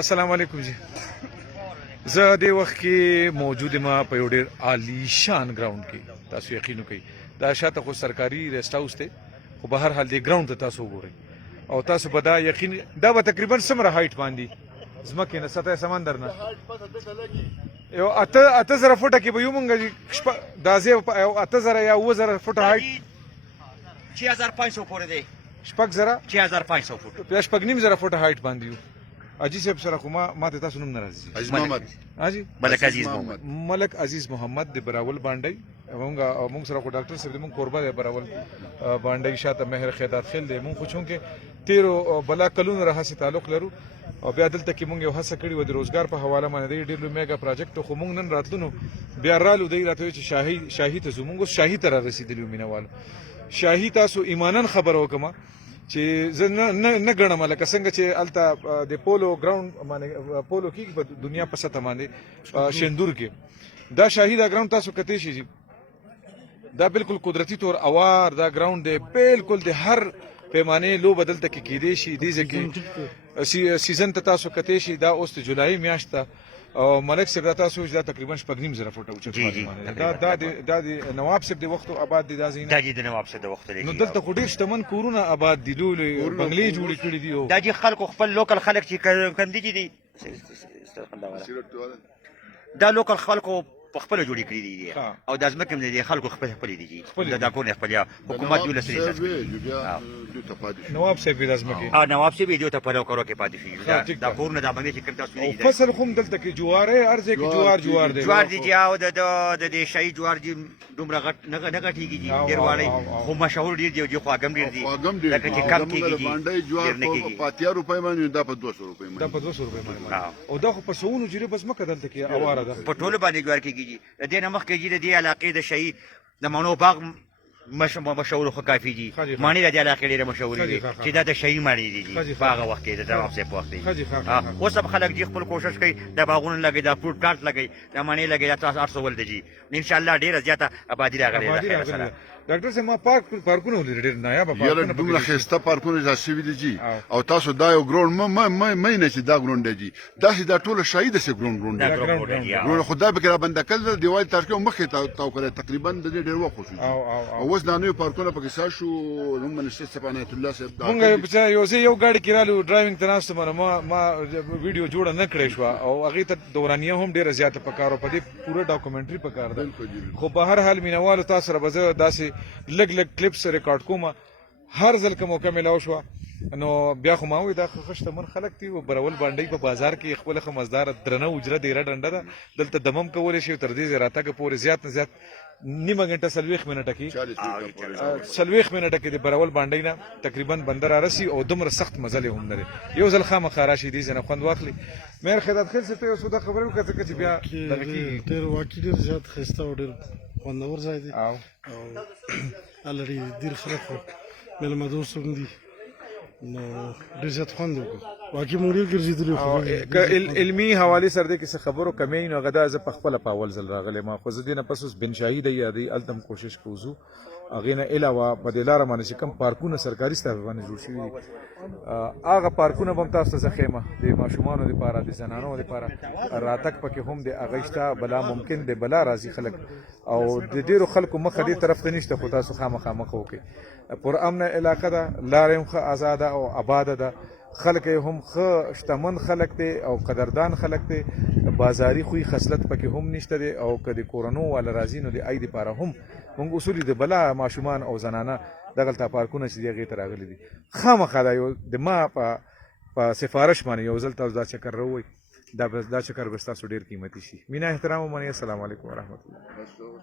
السلام علیکم جی. زه د وخت کې موجود ما په یو ډېر عالیشان ګراوند کې تاسو یقین وکړئ دا شاته خو سرکاري ریسټ هاوس دی خو به هر حال دې ګراوند ته تاسو وګورئ او تاسو به دا یقین دا به تقریبا څومره هایټ باندې ځمکې نه سطح سمندر نه یو اته زره فوټه کې به یو مونږ دا ځای یو اته زره یا اووه زره فوټه هایټ 6500 پورې دی شپږ زره 6500 فوټ بیا شپږ نیم زره فوټه هایټ باندې یو اجي صاحب سره خو ما ته تاسو نوم نه راځي عزیز محمد حاجی ملک عزیز محمد ملک عزیز محمد د براول باندې موږ سره خو ډاکټر صاحب موږ قربا دی براول باندې شاته مهر خیدات خیل دی موږ خو چون کې 13 بلا کلون راهسي تعلق لرو او بیا دلته کې موږ یو هڅه کړې و د روزګار په حواله باندې ډېر لوی میگا پروجیکټ خو موږ نن راتلو بیا رالو دی راته چې شاهي ته زموږ شاهي ته رسیدلی مینوال شاهي تاسو ایمانن خبر وکما چې زه نه ګڼم لکه څنګه چې هلته د پولو ګراوند باندې پولو کېږي په دنیا په سطح باندې شندور کې دا شاهي دا ګراوند تاسو کتی شي دا بالکل قدرتي طور اوار دا ګراوند دی بالکل د هر پیمانې لوبه دلته کې کېدی شي دې ځای کې سیزن ته تاسو کتی شي دا اوس د جولای میاشت ته او ملک صاحب دا تاسو دا تقریبا شپږ نیم زره فوټه اوچت دا د نواب صاحب د وخت آباد دي دا ځای دا د نواب صاحب د وخت دی نو دلته خو ډېر شتمن کورونه آباد دي لولې بنګلې جوړې کړي دي دا چې خلکو خپل لوکل خلک چې کندي دي دا لوکل خلکو په خپل جوړې کړي دي او د ځمکې د خلکو خپل دي دا کور خپل حکومت یو لسري نواب صاحب د ځمکې نواب صاحب یو ته په لوکرو کې پاتې شي دا کورونه دا باندې چې کوم تاسو او فصل خو دلته کې جوار ارزه کې جوار دی جوار دي او د شاهي جوار دي دومره غټ نه غټيږي ډیر واړی خو مشهور ډیر دی خو اګم ډیر دي لکه چې کم کېږي باندې جوار په 80 روپۍ باندې دا په 200 روپۍ دا په 200 روپۍ باندې او دا خو په سونو جری بس مکه دلته کې اواره ده په ټولو باندې جوار کېږي د دې نمخ کې د دې علاقې د شاهي د مانو باغ مشهور خو کافي دي مانی د علاقې ډېر مشهور دي چې دا د شاهي مانی دي باغ وخت کې د نواب صاحب وخت دی اوس هم خلک دې خپل کوشش کوي د باغونو لګي د فروټ کارت لګي د مانی لګي د تاسو 800 ول دي ان شاء الله ډېر زیاته آبادی راغلي ده سره ډاکټر صاحب ما پارکونه ولر ډېر نایاب پارکونه دومره خسته پارکونه جاسي دي جی او تاسو دا یو ګراوند مې نه چې دا ګراوند دی دا چې دا ټول شاهي د ګراوند خدای به کړه بنده کړل دیوال ترکه مخه تا کړه تقریبا د ډېر وخت شو او اوس دا نوې پارکونه پکې ساشو نوم منشي سبحانه الله صاحب مونږ بچا یو ګاډي کړالو ډرایوینګ تناسته ما ویډیو جوړ نه کړې شو او هغه ته دورانیه هم ډېر زیاته پکارو په دې پوره ډاکومنټري پکار ده خو په هر حال مینوال تاسو سره به داسې لګ کلیپس ریکارډ کوم هر ځل کوم موقع ملاو شو نو بیا خو ما وې دا خشتمن خلک دي برول باندې په بازار کې خپل خمزدار درنه اجره ډیره ډنډه ده دلته دمم کول شي تر دې راتګ پورې زیات نه زیات نیمه غنټه 40 منټه کې 40 منټه کې د برول باندې نه تقریبا بندر راسي او دومره سخت مزل هم لري یو ځل خامخا راشي دي زنه خوند واخلي مېر خیرات خل څه ته سودا خبرو کته چې بیا دغه کې ډېر واقعي ډېر زیات خسته او ډېر خوندور ځای دی او الری ډېر خلک مېلمه دوست هم دي نو ډېر زیات خوند وکړو واقعي موږ ډېر ګرځېدلي خو علمي حواله سره د کیسه خبرو کمی نو غدا ز په خپل په اول ځل راغلی ما خو زه دینه پس بن شاهید یادی التم کوشش کوزو اغه نه علاوه په دلاره باندې کوم پارکونه سرکاري ستاسو باندې جوړ شوي هغه پارکونه هم تاسو ته خیمه د ماشومان لپاره د زنانو لپاره راتک پکې هم د اغشتا بلا ممکن د بلا راضي خلک او د ډیرو خلکو مخه دې طرف ته نشته خو تاسو خامخا مخ وکي پر امن علاقه ده لارم خه آزاد او آباد ده خلک هم خه شتمن خلک دي او قدردان خلک دي بازاري خوې خصلت پکې هم نشته دي او کدي کورونو ول راځي نو د اې لپاره هم موږ اصول د بلا ماشومان او زنانه دغه پارکونه چې دغه ته راغلي دي خامخا دا یو د ما په سفارش باندې یو ځل تاسو دا چکر روي دا چکر به تاسو ډیر قیمتي شي مینا احترام ومنئ السلام علیکم ورحمت الله